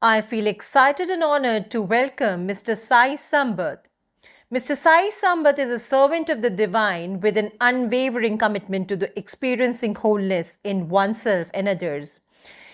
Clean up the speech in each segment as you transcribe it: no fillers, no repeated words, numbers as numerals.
I feel excited and honored to welcome Mr. Sai Sambat. Mr. Sai Sambat is a servant of the divine with an unwavering commitment to the experiencing wholeness in oneself and others.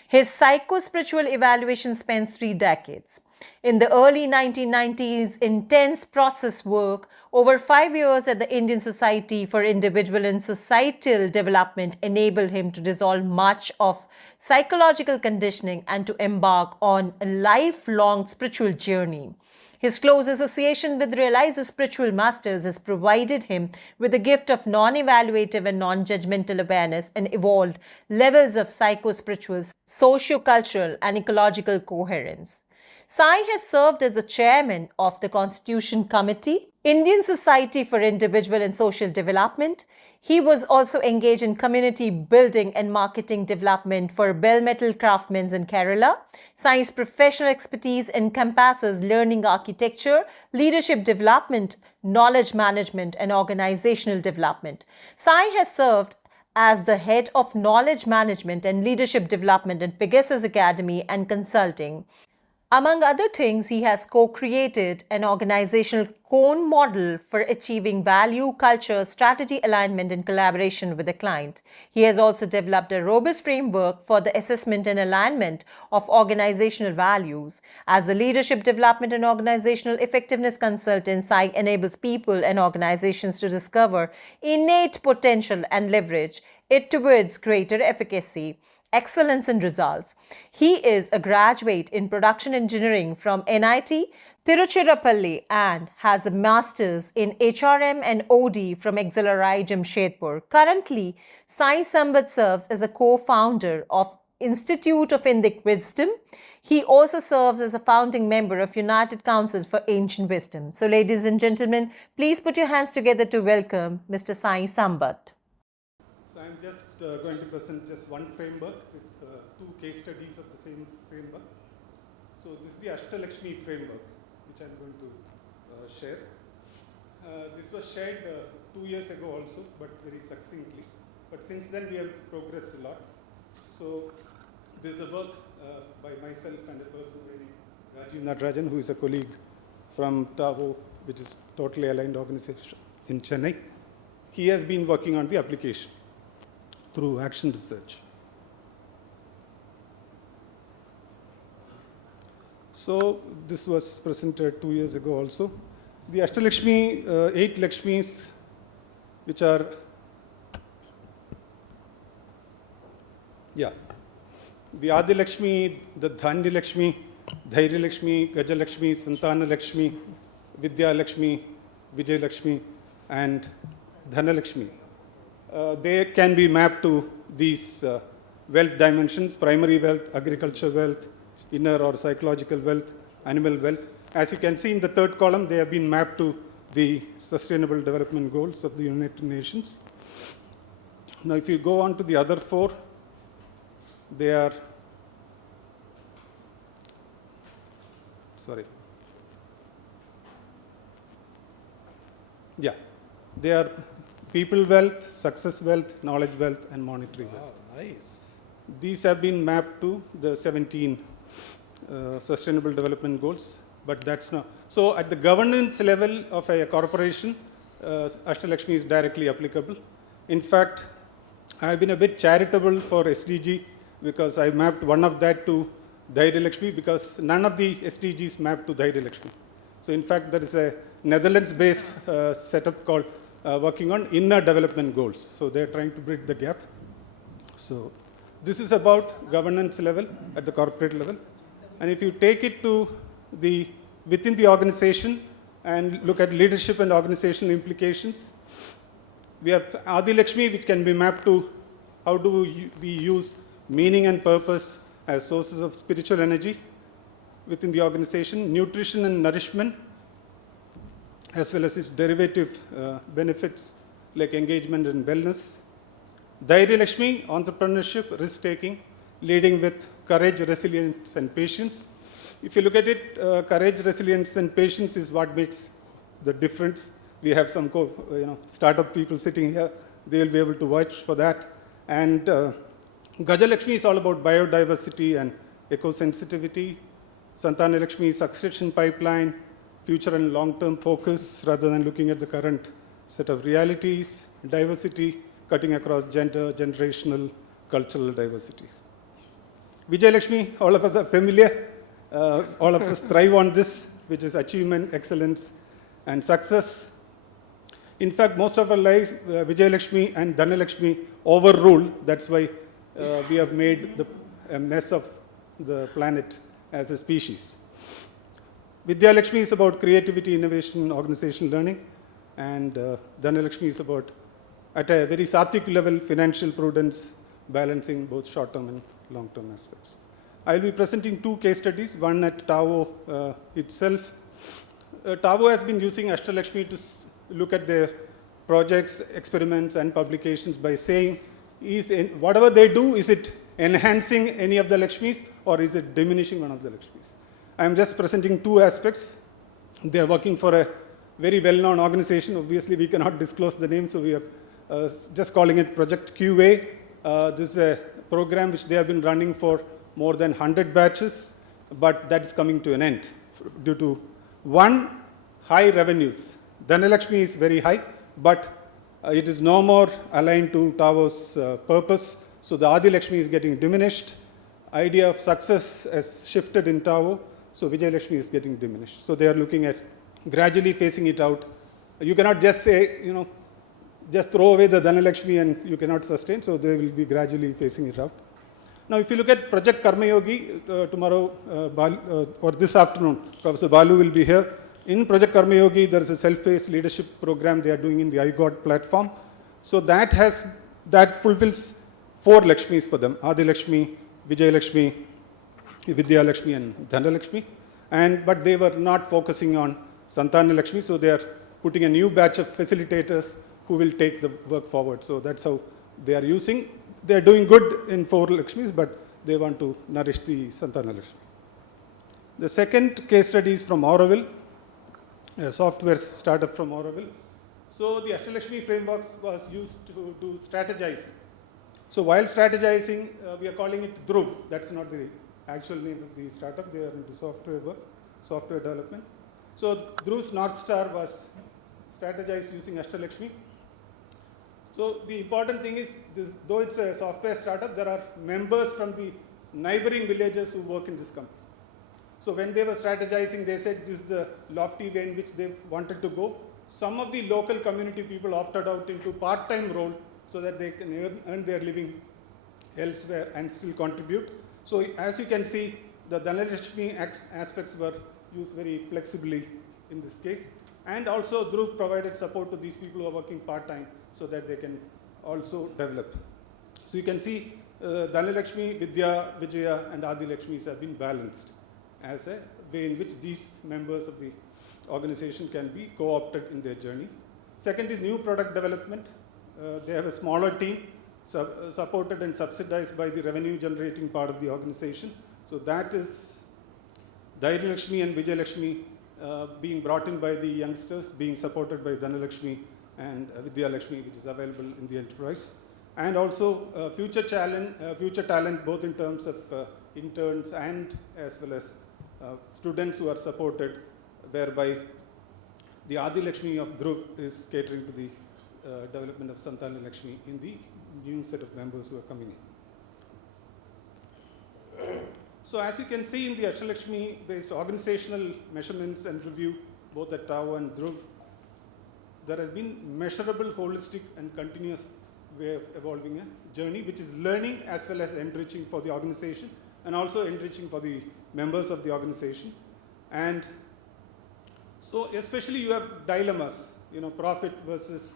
His psycho-spiritual evaluation spans 3 decades. In the early 1990s, intense process work over 5 years at the Indian Society for Individual and Societal Development enabled him to dissolve much of psychological conditioning and to embark on a lifelong spiritual journey. His close association with realized spiritual masters has provided him with the gift of non evaluative and non judgmental awareness and evolved levels of psycho spiritual, socio cultural, and ecological coherence. Sai has served as the chairman of the Constitution Committee, Indian Society for Individual and Social Development. He was also engaged in community building and marketing development for bell metal craftsmen in Kerala. Sai's professional expertise encompasses learning architecture, leadership development, knowledge management, and organizational development. Sai has served as the head of knowledge management and leadership development at Pegasus Academy and Consulting. Among other things, he has co created an organizational cone model for achieving value, culture, strategy alignment, and collaboration with the client. He has also developed a robust framework for the assessment and alignment of organizational values. As a leadership development and organizational effectiveness consultant, Sai enables people and organizations to discover innate potential and leverage it towards greater efficacy excellence in results. He is a graduate in production engineering from NIT Tiruchirappalli and has a master's in HRM and OD from XLRI Jamshedpur. Currently, Sai Sambat serves as a co-founder of Institute of Indic Wisdom. He also serves as a founding member of United Council for Ancient Wisdom. So, ladies and gentlemen, please put your hands together to welcome Mr. Sai Sambat. So I'm just going to present just one framework with two case studies of the same framework. So this is the Ashtalakshmi framework, which I'm going to share. This was shared 2 years ago also, but very succinctly. But since then we have progressed a lot. So this is a work by myself and a person named Rajiv Natarajan, who is a colleague from TAVO, which is Totally Aligned Organization in Chennai. He has been working on the application through action research. So this was presented 2 years ago also. The Ashtalakshmi, 8 Lakshmis, which are, the Adi Lakshmi, the Dhanya Lakshmi, Dhairya Lakshmi, Gaja Lakshmi, Santana Lakshmi, Vidya Lakshmi, Vijay Lakshmi, and Dhana Lakshmi. They can be mapped to these wealth dimensions: primary wealth, agriculture wealth, inner or psychological wealth, animal wealth. As you can see in the third column, they have been mapped to the Sustainable Development Goals of the United Nations. Now, if you go on to the other 4, they are, they are people wealth, success wealth, knowledge wealth, and monetary wealth. Nice. These have been mapped to the 17 Sustainable Development Goals, but that's not. So at the governance level of a corporation, Ashtalakshmi is directly applicable. In fact, I have been a bit charitable for SDG because I mapped one of that to Dhairya Lakshmi, because none of the SDGs mapped to Dhairya Lakshmi. So in fact, there is a Netherlands-based setup called working on inner development goals. So they're trying to bridge the gap. So this is about governance level at the corporate level. And if you take it to the within the organization and look at leadership and organizational implications, we have Adi Lakshmi, which can be mapped to how do we use meaning and purpose as sources of spiritual energy within the organization, nutrition and nourishment, as well as its derivative benefits like engagement and wellness. Dhairya Lakshmi, entrepreneurship, risk-taking, leading with courage, resilience, and patience. If you look at it, courage, resilience, and patience is what makes the difference. We have some startup people sitting here. They will be able to vouch for that. And Gaja Lakshmi is all about biodiversity and eco-sensitivity. Santanalakshmi succession pipeline, future and long-term focus rather than looking at the current set of realities, diversity, cutting across gender, generational, cultural diversities. Vijayalakshmi, all of us are familiar. All of us thrive on this, which is achievement, excellence, and success. In fact, most of our lives, Vijayalakshmi and Dhanalakshmi overrule. That's why we have made a mess of the planet as a species. Vidyalakshmi is about creativity, innovation, organizational learning, and Dhanalakshmi is about, at a very sattvic level, financial prudence, balancing both short-term and long-term aspects. I'll be presenting two case studies, one at TAVO itself. TAVO has been using Ashtalakshmi to look at their projects, experiments, and publications by saying, whatever they do, is it enhancing any of the Lakshmis or is it diminishing one of the Lakshmis? I'm just presenting two aspects. They are working for a very well-known organization. Obviously, we cannot disclose the name, so we are just calling it Project QA. This is a program which they have been running for more than 100 batches, but that is coming to an end due to, one, high revenues. Dhanalakshmi is very high, but it is no more aligned to TAVO's purpose. So the Adi Lakshmi is getting diminished. Idea of success has shifted in TAVO, so Vijayalakshmi is getting diminished. So they are looking at gradually phasing it out. You cannot just say, just throw away the Dhanalakshmi and you cannot sustain, so they will be gradually phasing it out. Now, if you look at Project Karmayogi, tomorrow or this afternoon, Professor Balu will be here. In Project Karmayogi, there is a self-paced leadership program they are doing in the iGod platform. So that fulfills 4 Lakshmis for them: Adi Lakshmi, Vijayalakshmi, Vidyalakshmi, and Dhanalakshmi. But they were not focusing on Santanalakshmi, so they are putting a new batch of facilitators who will take the work forward. So that's how they are using. They are doing good in 4 Lakshmis, but they want to nourish the Santanalakshmi. The second case study is from Auroville, a software startup from Auroville. So the Ashtalakshmi framework was used to do strategizing. So while strategizing, we are calling it Dhruv. That's not the actual name of the startup. They are into software work, software development. So Dhruv's North Star was strategized using Ashtalakshmi. So the important thing is, though it's a software startup, there are members from the neighboring villages who work in this company. So when they were strategizing, they said this is the lofty way in which they wanted to go. Some of the local community people opted out into part-time role so that they can earn their living elsewhere and still contribute. So as you can see, the Dhanalakshmi aspects were used very flexibly in this case. And also Dhruv provided support to these people who are working part-time so that they can also develop. So you can see Dhanalakshmi, Vidya, Vijaya, and Adi Lakshmis have been balanced as a way in which these members of the organization can be co-opted in their journey. Second is new product development. They have a smaller team supported and subsidized by the revenue generating part of the organization. So that is Dhairya and Vijayalakshmi being brought in by the youngsters, being supported by Dhanalakshmi and Vidyalakshmi, which is available in the enterprise. And also future talent, both in terms of interns and as well as students who are supported, whereby the Adi Lakshmi of Dhruv is catering to the development of Santanalakshmi in the new set of members who are coming in. So as you can see in the Ashtalakshmi based organizational measurements and review, both at TAVO and Dhruv, there has been measurable, holistic and continuous way of evolving a journey, which is learning as well as enriching for the organization and also enriching for the members of the organization. And so especially you have dilemmas, profit versus,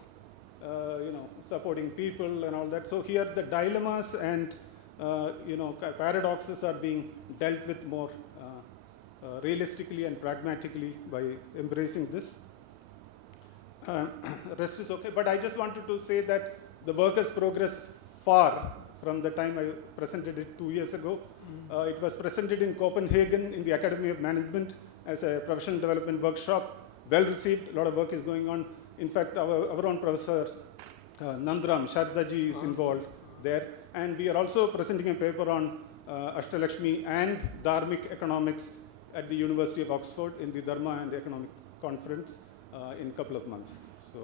supporting people and all that. So here the dilemmas and, paradoxes are being dealt with more realistically and pragmatically by embracing this. Rest is okay, but I just wanted to say that the work has progressed far from the time I presented it 2 years ago. It was presented in Copenhagen in the Academy of Management as a professional development workshop. Well received, a lot of work is going on. In fact, our own Professor Nandram Shardaji is involved there. And we are also presenting a paper on Ashtalakshmi and Dharmic economics at the University of Oxford in the Dharma and Economic Conference in a couple of months. So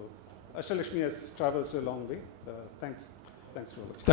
Ashtalakshmi has traversed a long way. Thanks to all of you.